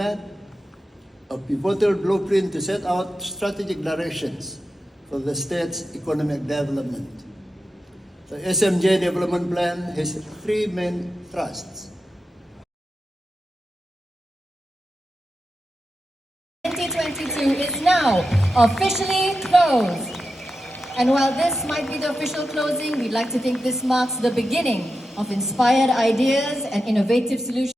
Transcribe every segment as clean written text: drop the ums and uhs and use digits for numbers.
format, a pivotal blueprint to set out strategic directions for the state's economic development. The SMJ development plan has three main thrusts. 2022 is now officially closed. And while this might be the official closing, we'd like to think this marks the beginning of inspired ideas and innovative solutions.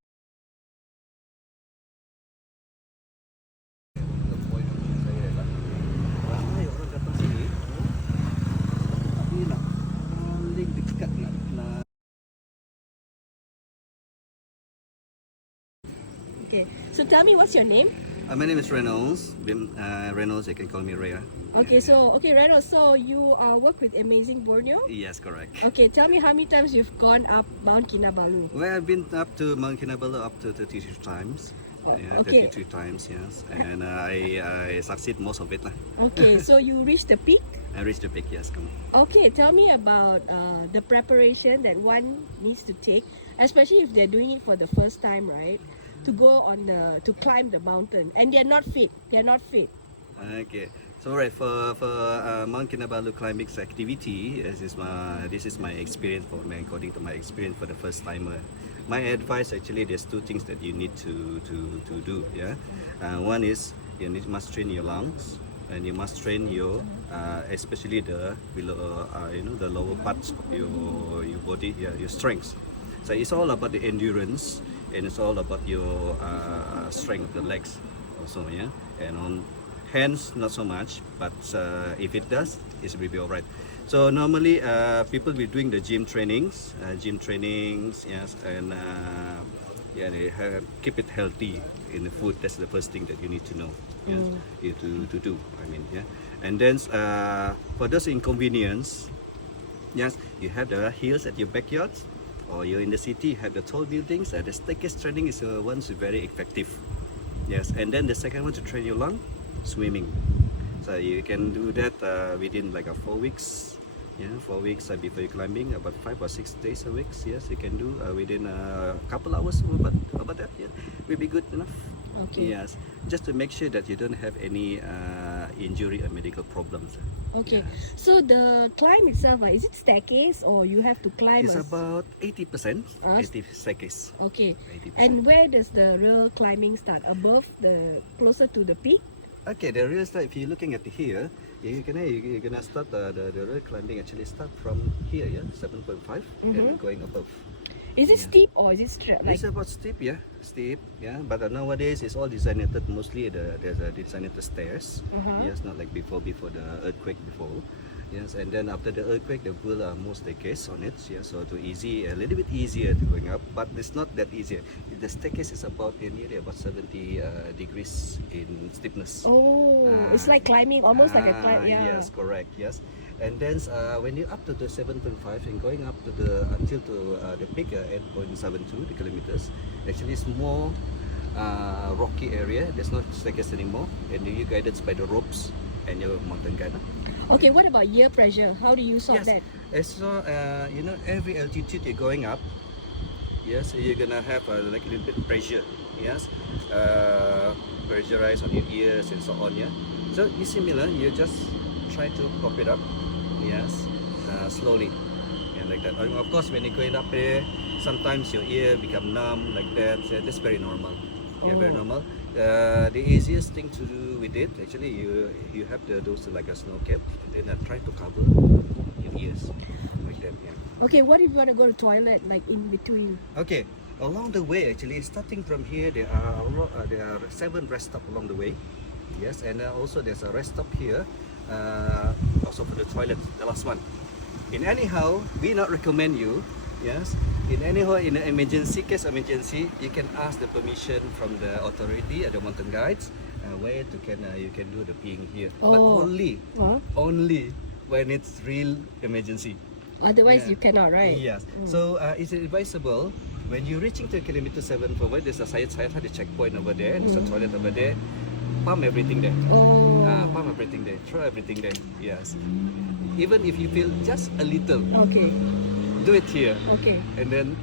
Okay, so tell me, what's your name? My name is Reynolds. Reynolds, you can call me Rhea. Okay, so Reynolds, so you work with Amazing Borneo? Yes, correct. Okay, tell me how many times you've gone up Mount Kinabalu. Well, I've been up to Mount Kinabalu up to 33 times. Yeah, okay. 33 times, yes. And I succeed most of it. Okay, so you reached the peak? I reached the peak, yes. Come on. Okay, tell me about the preparation that one needs to take, especially if they're doing it for the first time, right? To go on to climb the mountain, and they're not fit. Okay, so right for Mount Kinabalu climbing activity, this is my experience for me, according to my experience for the first timer. My advice, actually, there's two things that you need to do. Yeah, one is must train your lungs, and you must train your especially the below the lower parts of your body, yeah, your strengths. So it's all about the endurance, and it's all about your strength of the legs also, yeah. And on hands, not so much, but if it does, it will be all right. So normally people be doing the gym trainings, yes, and yeah, they keep it healthy in the food. That's the first thing that you need to know, yes, to do. I mean, yeah. And then for those inconvenience, yes, you have the hills at your backyard, or you're in the city, you have the tall buildings. The staircase training is one's very effective. Yes, and then the second one to train your lung, swimming. So you can do that within like 4 weeks. Yeah, 4 weeks before you climbing, about 5 or 6 days a week. Yes, you can do within a couple hours. About that, yeah, will be good enough. Okay. Yes, just to make sure that you don't have any injury or medical problems. Okay, Yes. so the climb itself, is it staircase or you have to climb? It's about 80%. 80 staircase. Okay, 80%. and where does the real climbing start? Above closer to the peak? Okay, the real start, if you're looking at here, you're gonna start the real climbing actually start from here, yeah, 7.5, and going above. Is it steep or is it straight? It's about steep, yeah, yeah. But nowadays it's all designated. Mostly there's a designated stairs. Yes, not like before the earthquake before. Yes, and then after the earthquake, they build more staircase on it. Yeah, so a little bit easier to going up, but it's not that easier. The staircase is about nearly about 70 degrees in steepness. Oh, it's like climbing, almost like a climb. Yeah. Yes, correct. Yes. And then when you're up to the 7.5 and going up to until the peak at 8.72 kilometers, actually it's more rocky area. There's no staircase anymore, and you're guided by the ropes and your mountain guide. Okay, what about ear pressure? How do you sort that? So every altitude you're going up, yes, you're gonna have like a little bit pressure. Yes, pressurize on your ears and so on. Yeah, so it's similar. You just try to pop it up. Yes, slowly, and like that. Of course, when you're going up there, sometimes your ear become numb like that. So that's very normal. Yeah, very normal. The easiest thing to do with it, actually, you have those like a snow cap, and then try to cover your ears like that. Yeah. Okay, what if you want to go to toilet, like in between? Okay, along the way, actually, starting from here, there are 7 rest stops along the way. Yes, and also there's a rest stop here. Also for the toilet, the last one. In anyhow, we not recommend you. Yes, in anyhow, in an emergency, you can ask the permission from the authority, the mountain guides, where you can do the peeing here. But only when it's real emergency. Otherwise, you cannot, right? Yes. So it's advisable when you're reaching to kilometer 7 forward. There's a side the checkpoint over there. There's a toilet over there. Pump everything there. Pump everything there. Throw everything there. Yes. Even if you feel just a little. Okay. Do it here. Okay. And then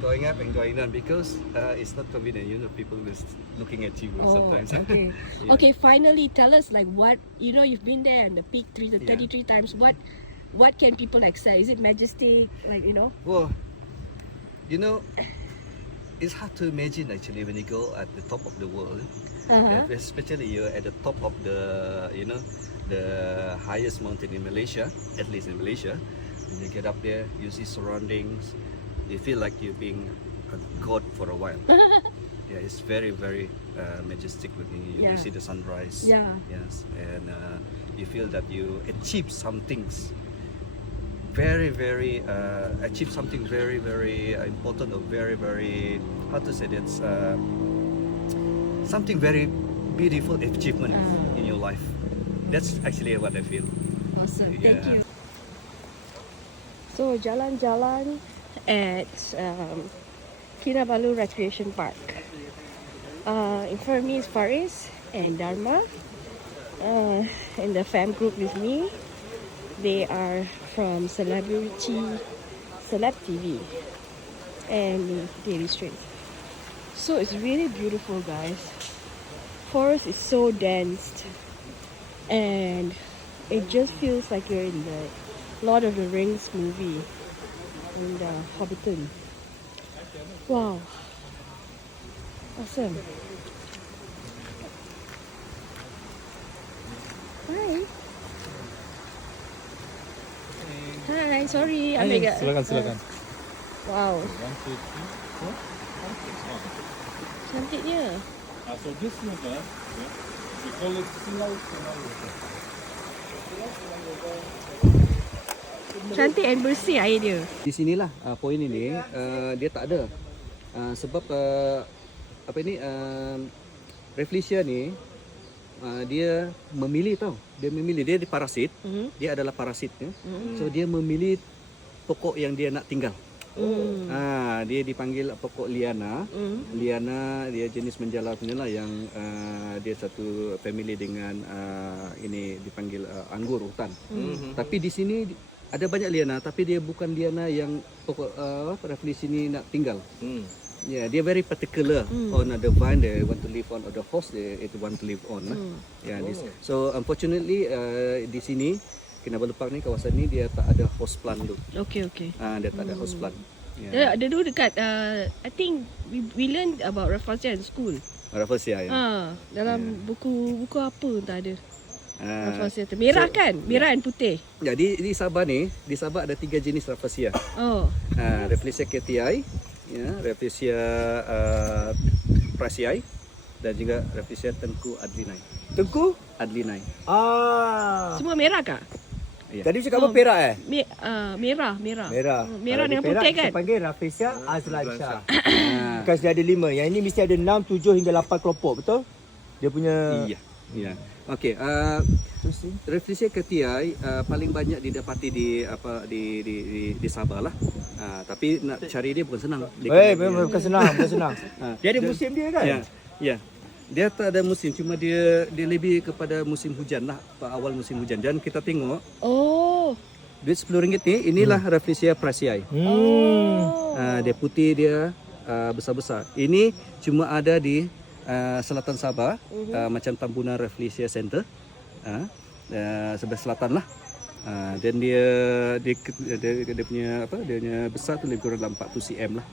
going up and going down because it's not convenient. You know, people is looking at you sometimes. Okay. Yeah. Okay, finally tell us like what, you know, you've been there and the peak 33 times. What can people accept? Is it majestic? Like, you know? Well, you know, it's hard to imagine actually when you go at the top of the world, especially you're at the top of the, you know, the highest mountain in Malaysia, at least in Malaysia. When you get up there, you see surroundings, you feel like you're being a god for a while. Yeah, it's very, very majestic looking. You see the sunrise. Yeah. Yes, and you feel that you achieve some things. Very, very achieve something very, very important or very, very, how to say that's something very beautiful achievement in your life. That's actually what I feel. Awesome. Thank Yeah. you. So jalan-jalan at Kinabalu Recreation Park. In front of me is Faris and Dharma, and the fam group with me. They are from Celeb TV and Daily Straits. So it's really beautiful, guys. Forest is so dense, and it just feels like you're in the Lord of the Rings movie in the Hobbiton. Wow, awesome. Hi. Hi, sorry. Silakan. Wow, 1, 2, 3, 4. cantiknya. So this river, we call it Silau River. Cantik and bersih air dia. Di sinilah poin ini dia tak ada sebab apa ini Rafflesia ni dia memilih dia parasit. Dia adalah parasit ya. So dia memilih pokok yang dia nak tinggal. Dia dipanggil pokok liana. Liana dia jenis menjala inilah yang dia satu family dengan ini dipanggil anggur hutan. Tapi di sini ada banyak liana, tapi dia bukan liana yang pokok Rafflesia ni nak tinggal. Yeah, dia very particular on the vine they want to live on, or the host they want to live on. Yeah, so unfortunately di sini Kinabalu Park ni, kawasan ni dia tak ada host plant dulu. Okay. Dia tak ada host plant. Dia dulu dekat I think we learned about Rafflesia in school. Rafflesia ya. Dalam buku apa tak ada. Rafflesia tu merah kan? Merah dan putih. Ya, di Sabah ni, di Sabah ada 3 jenis Rafflesia. Rafflesia KTI, ya, Rafflesia Prasiai dan juga Rafflesia Tengku Adlinai. Tengku? Adlinai. Semua merah kah? Ya. Tadi cakap apa perak Merah. Merah. Merah dengan Kalau dia putih perak, kan? kita panggil Rafflesia Azlancha. Because dia ada 5. Yang ini mesti ada 6, 7 hingga 8 kelompok, betul? Dia punya Iya. Okey, Rafflesia KTI paling banyak didapati di Sabah lah. Tapi nak cari dia bukan senang. bukan senang. Dia ada musim dia kan? Ya. Dia tak ada musim, cuma dia lebih kepada musim hujan lah, awal musim hujan. Dan kita tengok duit RM10 ni, inilah Rafflesia Prasiai. Dia putih, dia besar-besar. Ini cuma ada di selatan Sabah, macam Tambunan Rafflesia Center, sebelah selatan lah. Dan dia punya besar tu lebih kurang dalam 40 cm lah.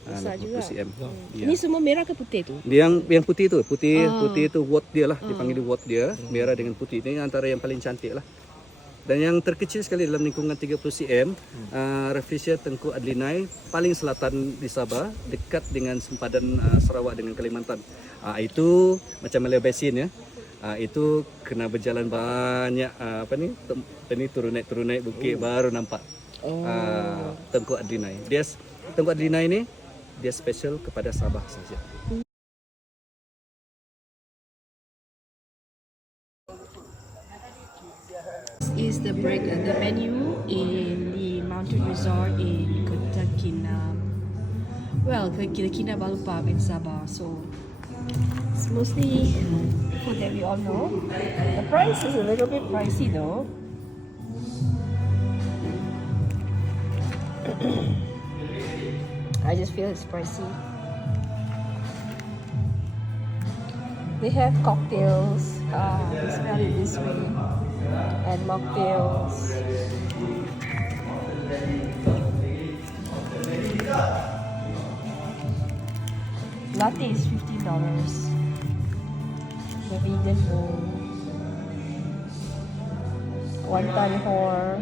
Besar juga. cm. Ya. Ini semua merah ke putih tu? Yang putih tu, putih tu wort dia lah, dipanggil wort dia, merah dengan putih. Ini antara yang paling cantik lah. Dan yang terkecil sekali dalam lingkungan 30 cm, Rafflesia Tengku Adlinai, paling selatan di Sabah, dekat dengan sempadan Sarawak dengan Kalimantan. Itu macam Malaya Basin ya. Itu kena berjalan banyak turun naik bukit baru nampak Tengku Adlinai. Tengku Adlinai ni dia special kepada Sabah saja. Is the menu in the mountain resort in Kinabalu Park in Sabah. So it's mostly food that we all know. The price is a little bit pricey though. I just feel it's pricey. They have cocktails. Let's got it this way. And mocktails. Latte is $15. The vegan bowl. Wonton hor.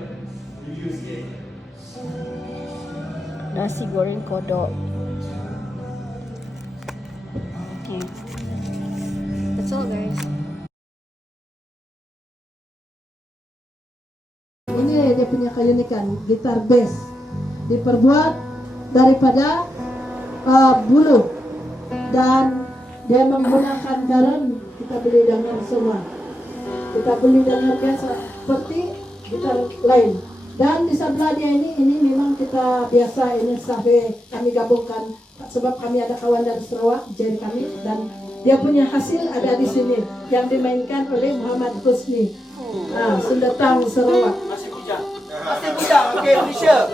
Nasi goreng kodok. Okay. That's all, guys. Ini dia punya keunikan, gitar bass diperbuat daripada bulu dan dia menggunakan garam. Kita beli dengan semua, kita beli dengan biasa seperti gitar lain. Dan di sebelah dia ini memang kita biasa ini sampai kami gabungkan sebab kami ada kawan dari Sarawak, jadi kami, dan dia punya hasil ada di sini yang dimainkan oleh Muhammad Husni, Sundatang Sarawak. Masih bujang, okey Malaysia.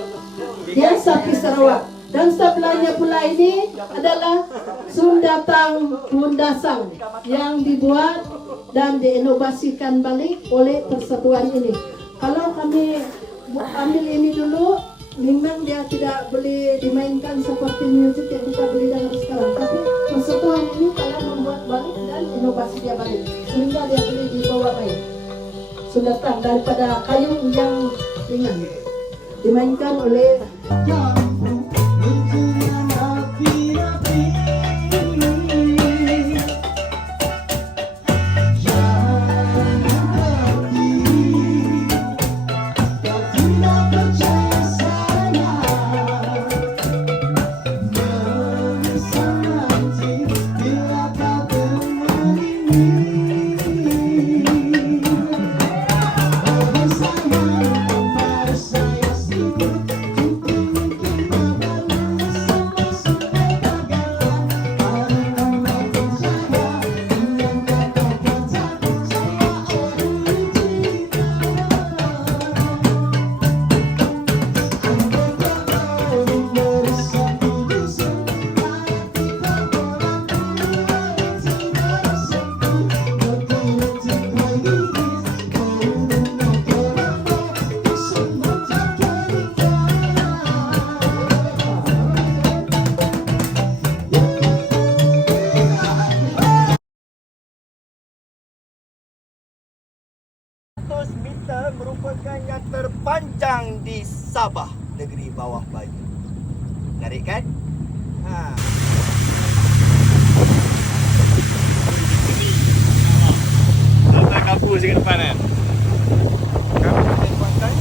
Dia sapi Sarawak. Dan sebelahnya pula ini adalah Sundatang Pundasang yang dibuat dan diinovasikan balik oleh persatuan ini. Kalau kami ambil ini dulu, memang dia tidak boleh dimainkan seperti musik yang kita beli dengan sekarang. Tapi persatuan ini telah membuat balik dan inovasi dia balik, sehingga dia boleh dibawa baik. Sundatang daripada kayu yang ringan dimainkan oleh meter merupakan yang terpanjang di Sabah, negeri bawah bayu. Menarik kan? Ada kapu sikit depan kan? Kabupaten Kuantan.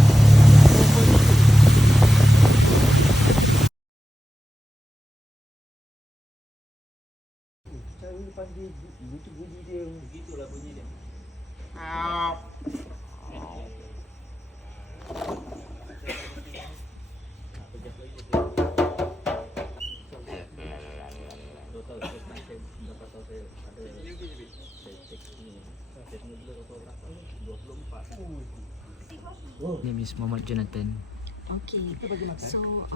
Cari pagi bunyi dia. Begitulah bunyi dia. Name is Muhammad Jonathan. Okay. So,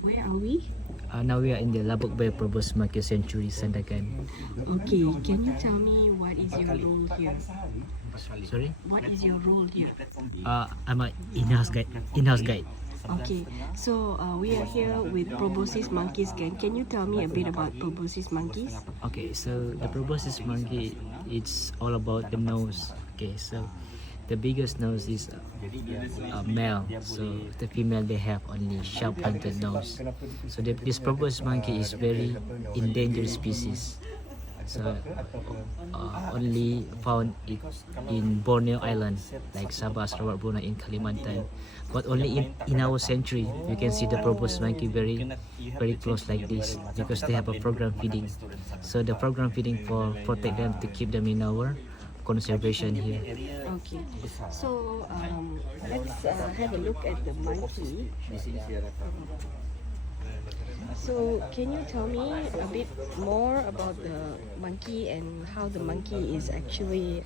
where are we? Now we are in the Labuk Bay Probos Market Century, Sandakan. Okay. Can you tell me what is your role here? Sorry? What is your role here? I'm a in-house guide. In-house guide. Okay, so we are here with proboscis monkeys gang. Can you tell me a bit about proboscis monkeys? Okay, so the proboscis monkey, it's all about the nose. Okay, so the biggest nose is male. So the female, they have only sharp pointed nose. So this proboscis monkey is very endangered species. So only found it in Borneo Island, like Sabah, Sarawak, Brunei, in Kalimantan. But only in our century, you can see the proboscis monkey very close like this, because they have a program feeding. So the program feeding for protect them, to keep them in our conservation here. Okay, so let's have a look at the monkey. So can you tell me a bit more about the monkey and how the monkey is actually,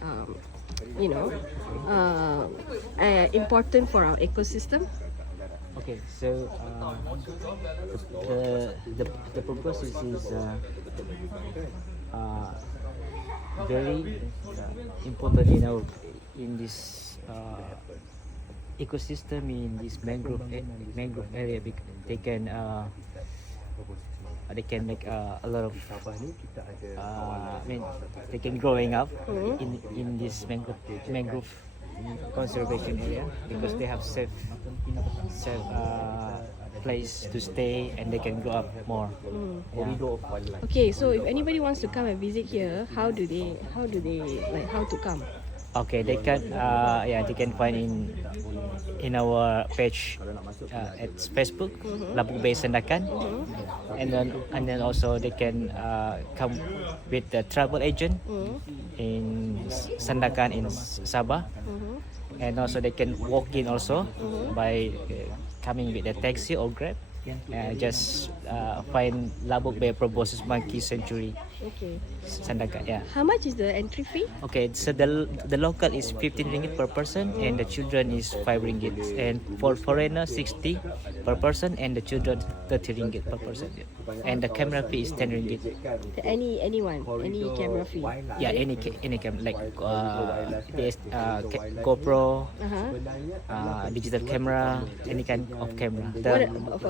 important for our ecosystem? Okay, so the purpose is very important in this ecosystem in this mangrove area because they can make a lot of I mean they can growing up in this mangrove conservation area because they have safe place to stay and they can grow up more. Yeah. Okay, so if anybody wants to come and visit here, how do they like how to come? Okay, they can they can find in our page at Facebook, Labuk Bay Sandakan, and then also they can come with the travel agent in Sandakan in Sabah, and also they can walk in also by coming with a taxi or Grab. Just find Labuk Bay Proboscis Monkey Sanctuary, Okay. Sandakan. Yeah. How much is the entry fee? Okay, so the local is 15 ringgit per person and the children is 5 ringgit, and for foreigner 60 per person and the children 30 ringgit per person, and the camera fee is 10 ringgit. Any camera fee? Yeah, any camera like GoPro, digital camera, any kind of camera. What of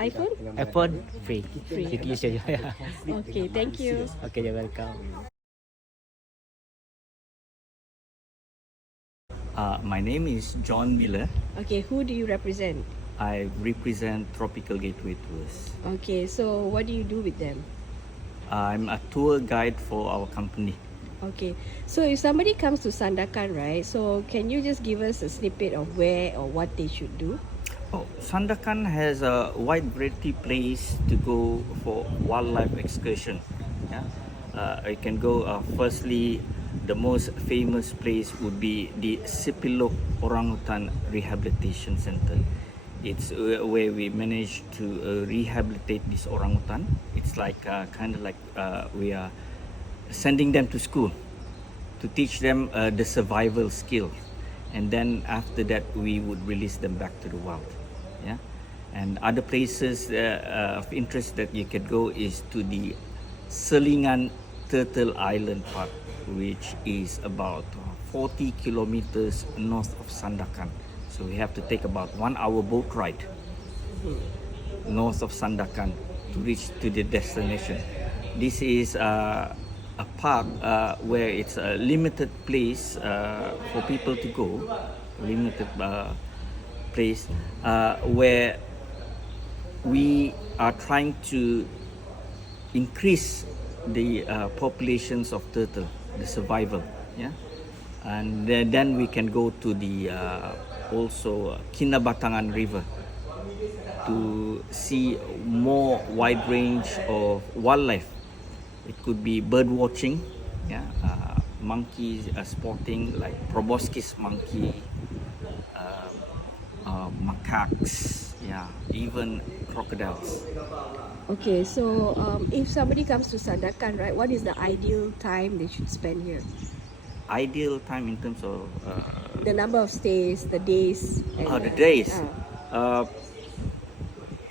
iPhone? iPhone free. Free. You can use it. Okay, thank you. Okay, you're welcome. My name is John Miller. Okay, who do you represent? I represent Tropical Gateway Tours. Okay, so what do you do with them? I'm a tour guide for our company. Okay, so if somebody comes to Sandakan, right? So can you just give us a snippet of where or what they should do? Sandakan has a wide variety place to go for wildlife excursion. Yeah? You can go, firstly, the most famous place would be the Sipilok Orangutan Rehabilitation Center. It's where we managed to rehabilitate this orangutan. It's like kind of like we are sending them to school to teach them the survival skill, and then after that we would release them back to the wild. Yeah, and other places of interest that you can go is to the Selingan Turtle Island Park, which is about 40 kilometers north of Sandakan. So we have to take about 1 hour boat ride north of Sandakan to reach to the destination. This is a park where it's a limited place for people to go, limited place where we are trying to increase the populations of turtle, the survival, yeah, and then we can go to the also Kinabatangan River to see more wide range of wildlife. It could be bird watching, yeah, monkeys sporting like proboscis monkey, macaques, yeah, even crocodiles. Okay, so if somebody comes to Sandakan, right, what is the ideal time they should spend here? Ideal time in terms of The number of stays, the days. And, the days.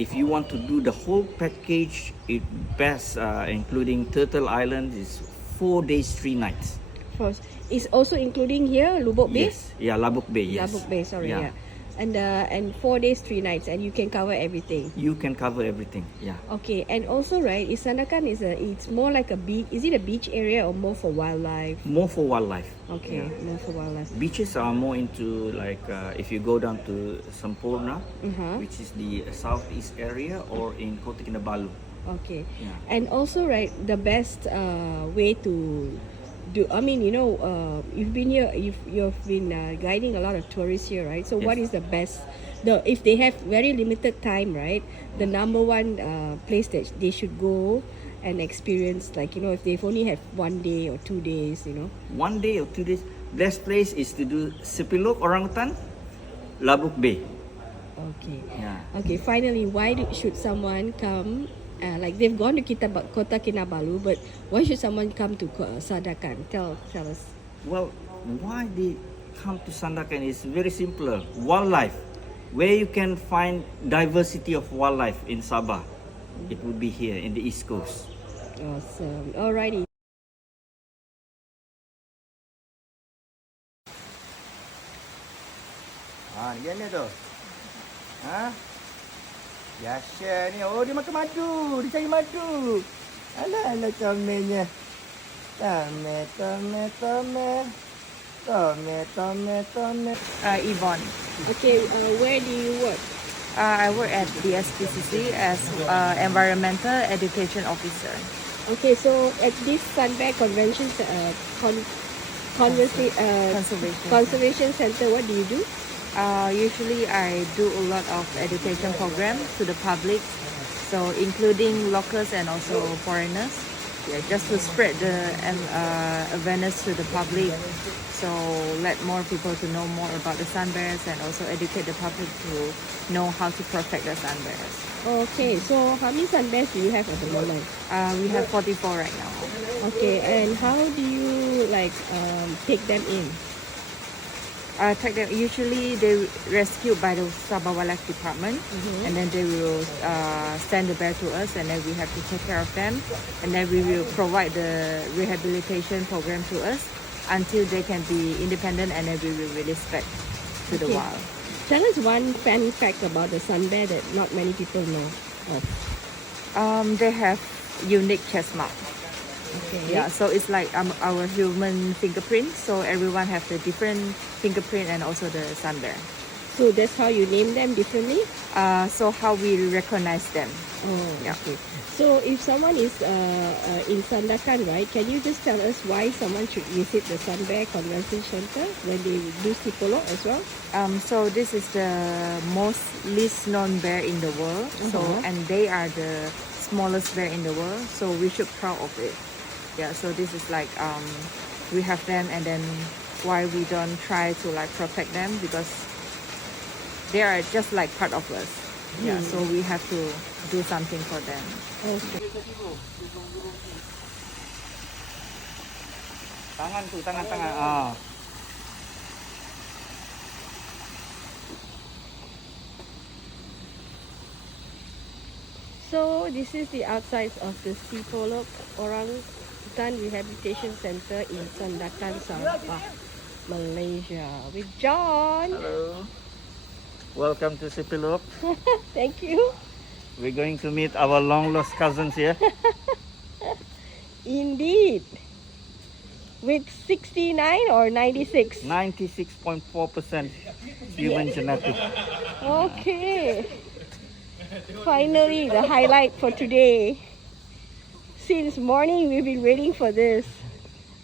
If you want to do the whole package, it best including Turtle Island is 4 days 3 nights. First, is also including here Lubuk Bay? Yes, yeah, Labuk Bay. Yes, Labuk Bay, sorry, Yeah. yeah. And 4 days 3 nights, and you can cover everything. You can cover everything. Yeah. Okay, and also right, Sandakan it's more like a beach. Is it a beach area or more for wildlife? More for wildlife. Okay, more for wildlife. Beaches are more into like if you go down to Sampurna, which is the southeast area, or in Kota Kinabalu. Okay, Yeah. and also right, the best way to do. I mean, you've been here. You've been guiding a lot of tourists here, right? So, what is Yes. the best? If they have very limited time, right? The number one place that they should go and experience, like if they've only have 1 day or 2 days, 1 day or 2 days. Best place is to do Sipilok Orangutan, Labuk Bay. Okay. Yeah. Okay. Finally, why should someone come? Like they've gone to Kota Kinabalu, but why should someone come to Sandakan? Tell us. Well, why they come to Sandakan is very simple. Wildlife. where you can find diversity of wildlife in Sabah, it would be here in the East Coast. Awesome. Alrighty. Ni dia tu. Biasa ni. Oh, dia makan madu. Dia cari madu. Alah comelnya. Tome. Yvonne. Okay, where do you work? I work at the SPCC as Environmental Education Officer. Okay, so at this Sunbear Convention Conservation Center, what do you do? Usually I do a lot of education programs to the public, so including locals and also foreigners. Yeah, just to spread the awareness to the public, so let more people to know more about the sun bears and also educate the public to know how to protect the sun bears. Okay, so how many sun bears do you have at the moment? We have 44 right now. Okay, and how do you take them in? Take them. Usually they rescued by the Sabah Wildlife Department, and then they will send the bear to us, and then we have to take care of them, and then we will provide the rehabilitation program to us until they can be independent, and then we will release back to the wild. Tell us one fun fact about the sun bear that not many people know of. They have unique chest mark. Okay. Yeah, so it's like our human fingerprint. So everyone have the different fingerprint and also the sun bear. So that's how you name them differently? So how we recognize them. Oh, Yeah. okay. So if someone is in Sandakan, right, can you just tell us why someone should visit the Sun Bear Convention Center when they do Sipolok as well? So this is the most least known bear in the world. So and they are the smallest bear in the world. So we should proud of it. Yeah. So this is like we have them, and then why we don't try to like protect them, because they are just like part of us. Yeah. So we have to do something for them. Okay. Tangan. So this is the outside of the Sipolok Orangutan Rehabilitation Center in Sandakan, Sabah, Malaysia, with John. Hello. Welcome to Sipilok. Thank you. We're going to meet our long lost cousins here. Indeed. With 69 or 96? 96.4% human genetics. Okay. Finally, the highlight for today. Since morning, we've been waiting for this.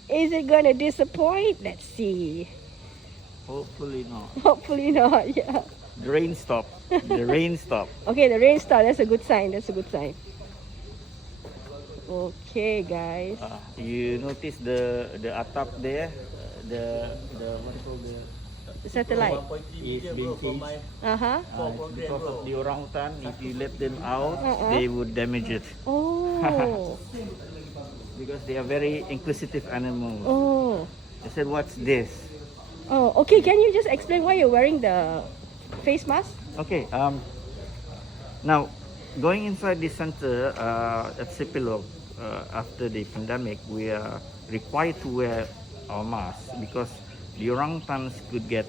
Is it going to disappoint? Let's see. Hopefully not. Hopefully not, yeah. The rain stopped. The rain stopped. Okay, the rain stopped. That's a good sign. That's a good sign. Okay, guys. You notice the atap there, the what do you call The satellite. is being changed. Uh-huh. Because of the orangutan, if you let them out, they would damage it. Oh. Because they are very inquisitive animals. Oh. I said, what's this? Oh, okay. Can you just explain why you're wearing the face mask? Okay. Now, going inside the center at Sipilok, after the pandemic, we are required to wear our masks because the orangutans could get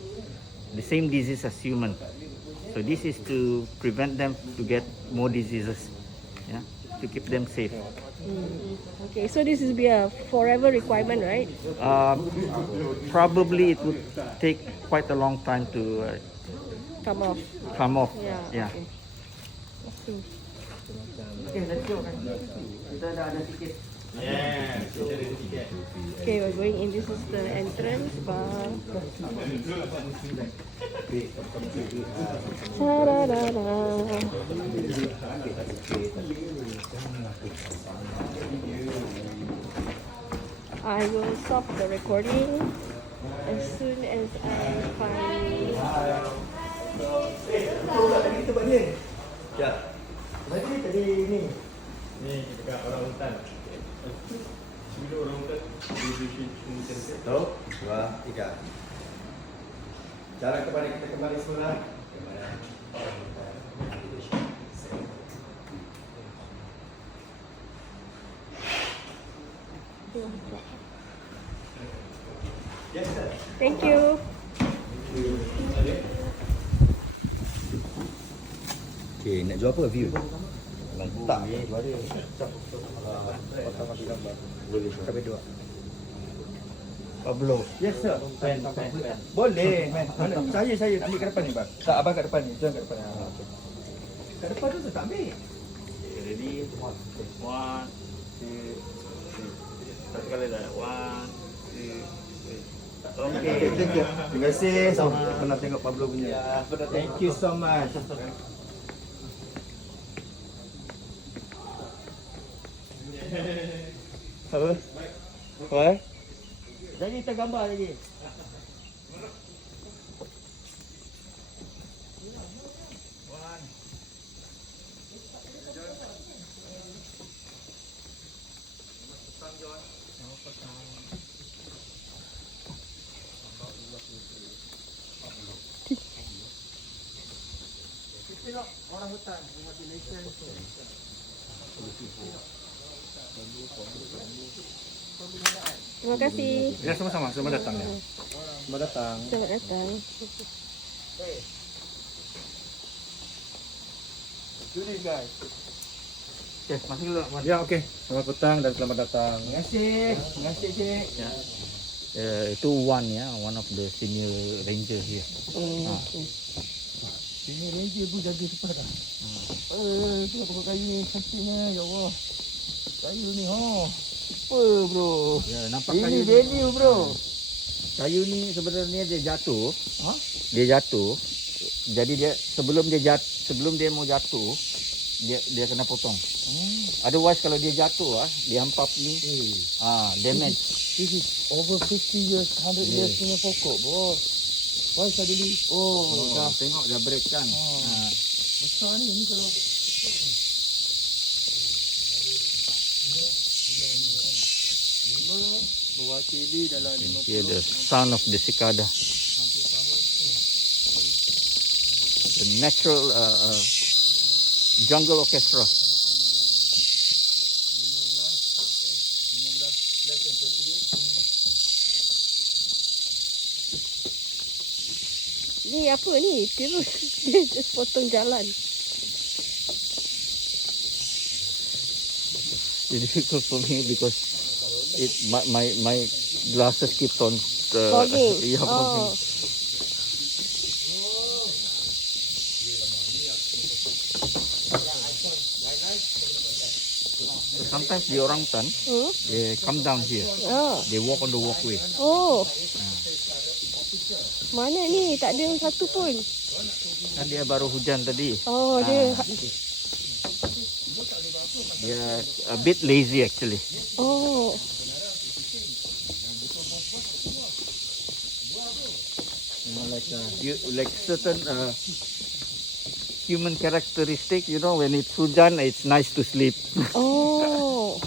the same disease as humans. So this is to prevent them to get more diseases, yeah, to keep them safe. Okay, so this will be a forever requirement, right? Probably it would take quite a long time to Come off. come off. Yeah. Yeah. Okay. Let's see. Okay, let's go. Kita dah ada tiket. Okay, we're going in. This is the entrance. I will stop the recording as soon as I find. Kita buat ni. Ya. Tadi ni. Ni kita kat orang hutan. Bila orang hutan Satu, dua, tiga. Jalan kembali, kita kembali semula. Thank you. Okay, nak jual apa view? Tak, tu ada. Boleh. Sampai 2. Pablo. Yes sir. Pen. Boleh, man. Mana? Saya ambil kat depan ni, bang. Tak, abang kat depan ni. Jangan kat depan ni. Okay. Kat depan tu tak ambil. Okay, ready? 1, 2, 3. Satu kali dah. 1, 2, 3. Okay, thank you. Terima kasih. Pernah tengok Pablo punya. Thank you so much. Apa? Apa? Jadi tergambar lagi. Tengok orang hutan dengan Malaysia. Terima kasih. Ya, sama-sama. Selamat datang ya. Selamat datang. Selamat datang. Do this guys. Okay, masuk dulu. Ya, okey. Selamat petang dan selamat datang. Terima kasih. Terima kasih, Cik. Itu one of the senior ranger here. Okay. Sini ranger pun jaga cepat dah. Tu pokok kayu ni cantiknya, ya Allah. Kayu ni, super bro. Ya, nampak Ini kayu value bro. Kayu ni sebenarnya dia jatuh. Dia jatuh. Jadi dia sebelum dia mau jatuh, dia kena potong. Otherwise kalau dia jatuh dia hampap ni damage. This is over 50 years, 100 years punya pokok bro. Why suddenly? Dah tengok dah break kan. Besar ni kalau mewakili dalam 50 Here the son of the cicada. The natural jungle orchestra. Ni apa ni? Terus dia just potong jalan. It's difficult for me because my glasses keep on Fogging. fogging. Sometimes the orangutan they come down here. They walk on the walkway. Oh. Mana ni? Tak ada satu pun. Kan dia baru hujan tadi. Oh, dia. Dia a bit lazy actually. Oh. Like certain human characteristic, when it's hujan, it's nice to sleep. Oh.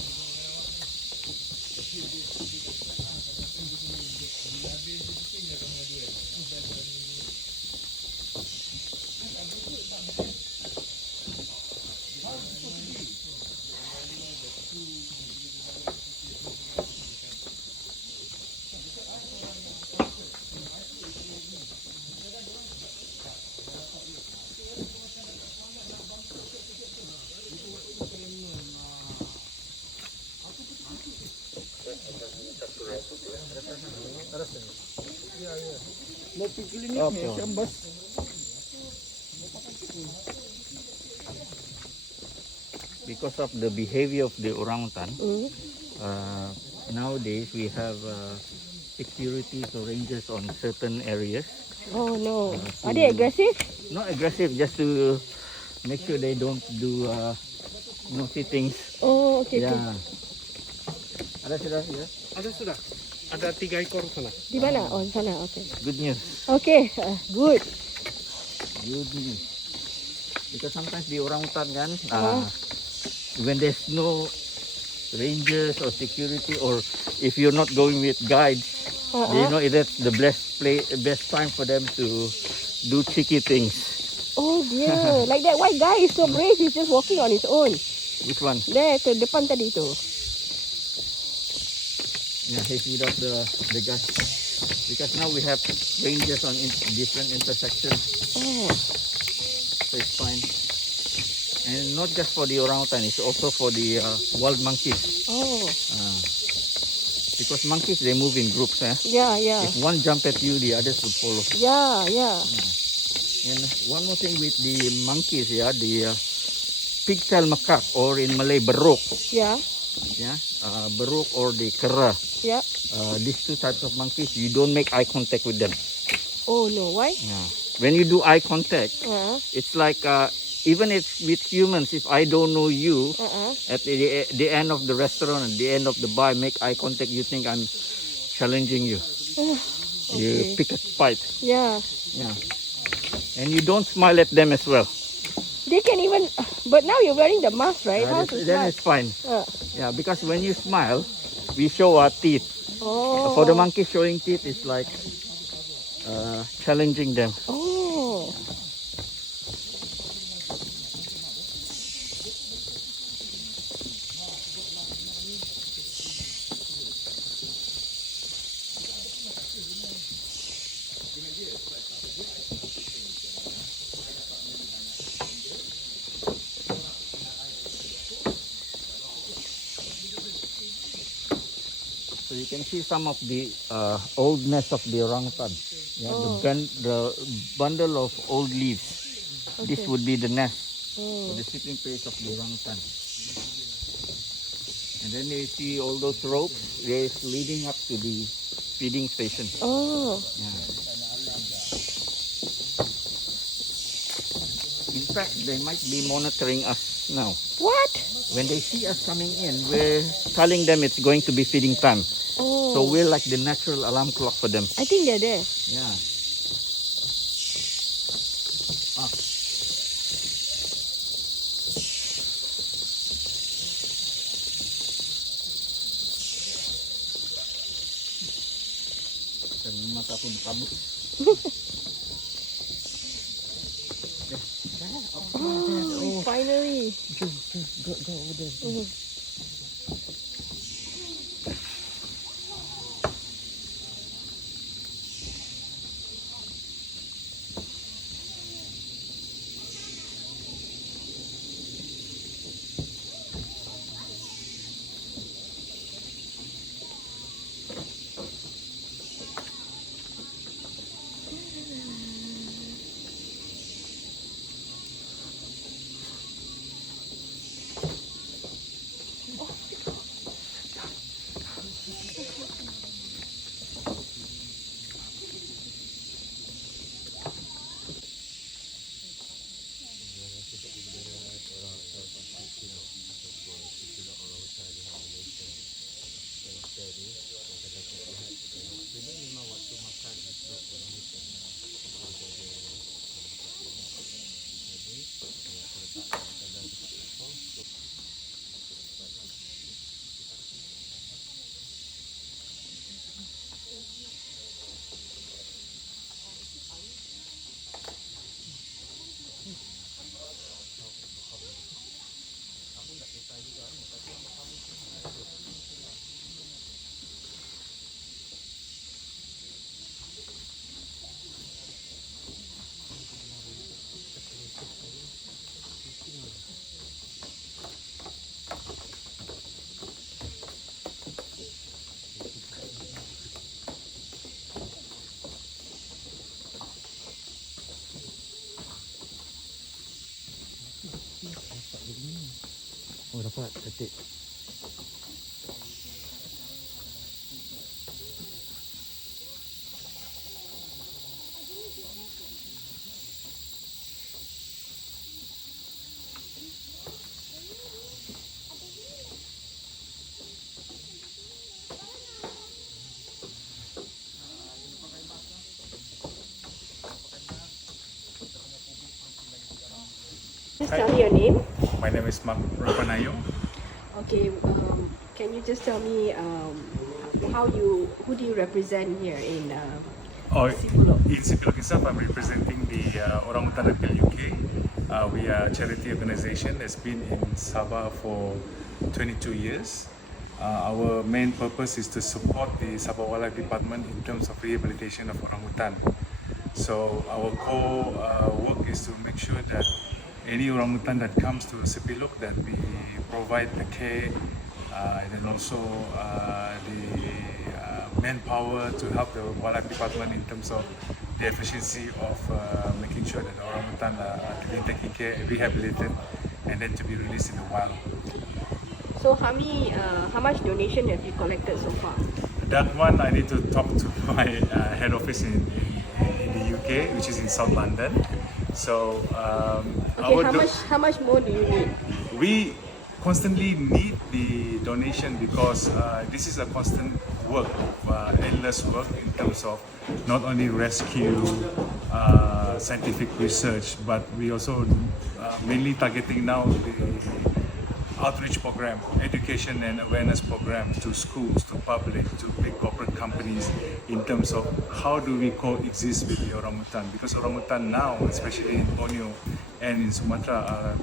Because of the behavior of the orangutan, nowadays we have securities or rangers on certain areas. Oh no. Are they aggressive? Not aggressive, just to make sure they don't do naughty things. Oh, okay. Yeah. Okay. Ada sudah ya? Ada sudah. Ada 3 ekor sana. Di mana? Oh, di sana. Okay. Good news. Okay. Good. Good news. Because sometimes the orangutan kan, when there's no rangers or security, or if you're not going with guides, that's the best time for them to do cheeky things. Oh dear, like that white guy is so brave, he's just walking on his own. Which one? There, ke depan tadi tu. Yeah, he's without the guy. Because now we have rangers on different intersections, Oh, so it's fine. And not just for the orangutan, it's also for the wild monkeys. oh, Because monkeys, they move in groups. yeah, yeah, If one jump at you, the others would follow. yeah, yeah. And one more thing with the monkeys, the pigtail macaque, or in Malay, beruk. Yeah, Beruk or the kera. yeah. These two types of monkeys, you don't make eye contact with them. Oh no, why? Yeah. When you do eye contact, it's like even if with humans, if I don't know you, at the end of the restaurant, at the end of the bar, I make eye contact, you think I'm challenging you. You pick a fight. Yeah. Yeah. And you don't smile at them as well. They can even, but now you're wearing the mask, right? How to Then smile? it's fine. Yeah, because when you smile, we show our teeth. Oh. For the monkey, showing teeth is like challenging them. Oh. So you can see some of the old nests of the orangutan. Yeah, the bundle of old leaves. This would be the nest, the sleeping place of the orangutan. And then you see all those ropes. They're leading up to the feeding station. Oh. Yeah. In fact, they might be monitoring us now. What? When they see us coming in, we're telling them it's going to be feeding time. Oh. So we're like the natural alarm clock for them. I think they're there. Yeah. Mata pun kabut. Oh, finally. Go over there. Oh, dapat ketik. Just tell me your name. My name is Mark Rapanayo. Okay, can you just tell me who do you represent here in In Sipilok itself, I'm representing the Orangutan Appeal UK. We are a charity organization that's been in Sabah for 22 years. Our main purpose is to support the Sabah Wildlife Department in terms of rehabilitation of orangutan. So our core work is to make sure that any orangutan that comes to Sipilok, that we provide the care and then also the manpower to help the wildlife department in terms of the efficiency of making sure that the orangutan are to be taken care, rehabilitated, and then to be released in the wild. So how much donation have you collected so far? That one I need to talk to my head office in the UK, which is in South London. So Okay, how much more do you need? we constantly need the donation because this is a constant work, endless work in terms of not only rescue, scientific research, but we also mainly targeting now the outreach program, education and awareness program to schools, to public, to big corporate companies in terms of how do we coexist with the orangutan, because orangutan now, especially in Borneo and in Sumatra, are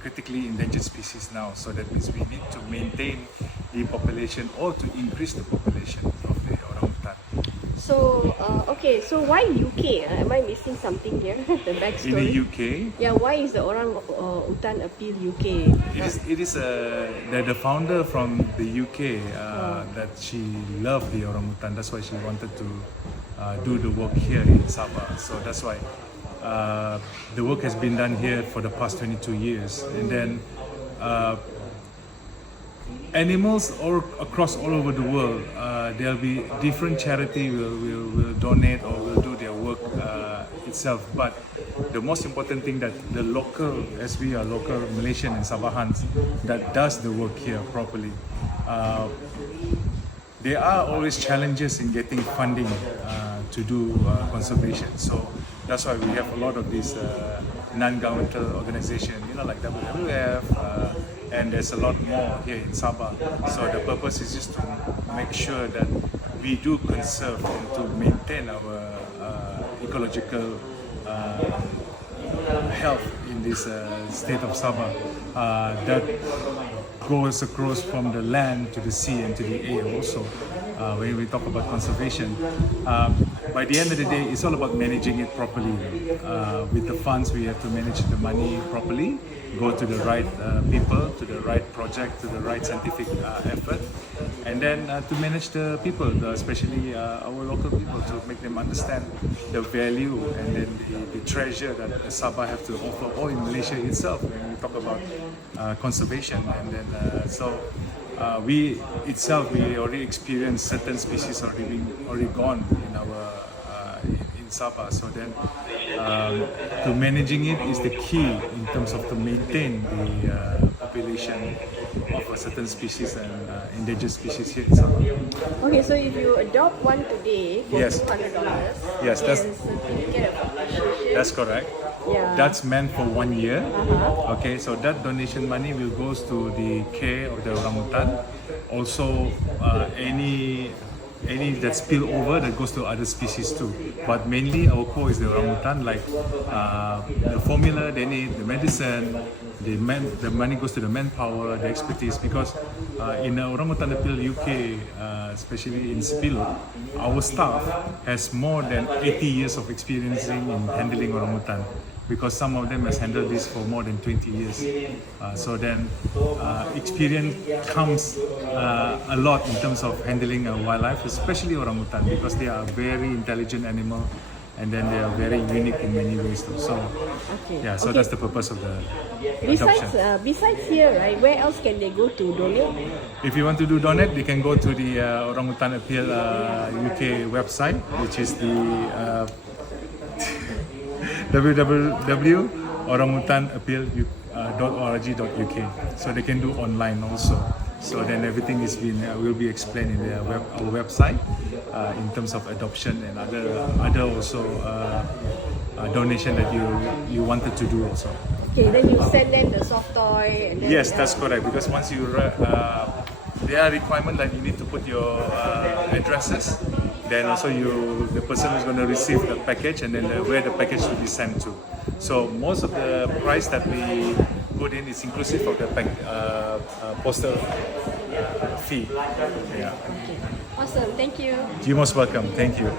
critically endangered species now. So that means we need to maintain the population or to increase the population of the orangutan. So okay, so why UK? Am I missing something here? The In backstory. the UK, Yeah, why is the Orangutan Appeal UK? it is the founder from the UK that she loved the orangutan. That's why she wanted to do the work here in Sabah. So that's why the work has been done here for the past 22 years. And then animals across all over the world, there'll be different charity will donate or will do their work itself. But the most important thing that the local, as we are local Malaysian and Sabahans, that does the work here properly. There are always challenges in getting funding to do conservation. So that's why we have a lot of these non-governmental organizations, like WWF, and there's a lot more here in Sabah. So the purpose is just to make sure that we do conserve and to maintain our ecological health in this state of Sabah that goes across from the land to the sea and to the air also. When we talk about conservation, by the end of the day, it's all about managing it properly. With the funds, we have to manage the money properly, go to the right people, to the right project, to the right scientific effort, and then to manage the people, especially our local people, to make them understand the value and then the treasure that Sabah have to offer, or in Malaysia itself when we talk about conservation. And then we already experienced certain species already gone in our in Sabah. So then to managing it is the key in terms of to maintain the population of a certain species and endangered species here in Sabah. Okay, so if you adopt one today for Yes. $200, Yes, can you get a appreciation? That's correct. Yeah. That's meant for 1 year. Okay, so that donation money will goes to the care of the orangutan. Also, any that spill over that goes to other species too. But mainly our core is the orangutan, like the formula they need, the medicine, the money goes to the manpower, the expertise. Because in the Orangutan Appeal UK, especially in Sipilok, our staff has more than 80 years of experience in handling orangutan. Because some of them has handled this for more than 20 years. So then experience comes a lot in terms of handling wildlife, especially orangutan, because they are a very intelligent animal and then they are very unique in many ways too. So Okay. yeah, so Okay. that's the purpose of the adoption. Besides here, right, where else can they go to donate? If you want to do donate, they can go to the Orangutan Appeal UK website, which is the www.orangutanappeal.org.uk. So they can do online also. So then everything will be explained in our website in terms of adoption and other also donation that you wanted to do also. Okay, then you send them the soft toy. And then, Yes, that's correct. Because once you there are requirements that you need to put your addresses then also the person who's going to receive the package, and then where the package will be sent to. So most of the price that we put in is inclusive of the postal fee. Yeah. Awesome. Thank you. You're most welcome. Thank you.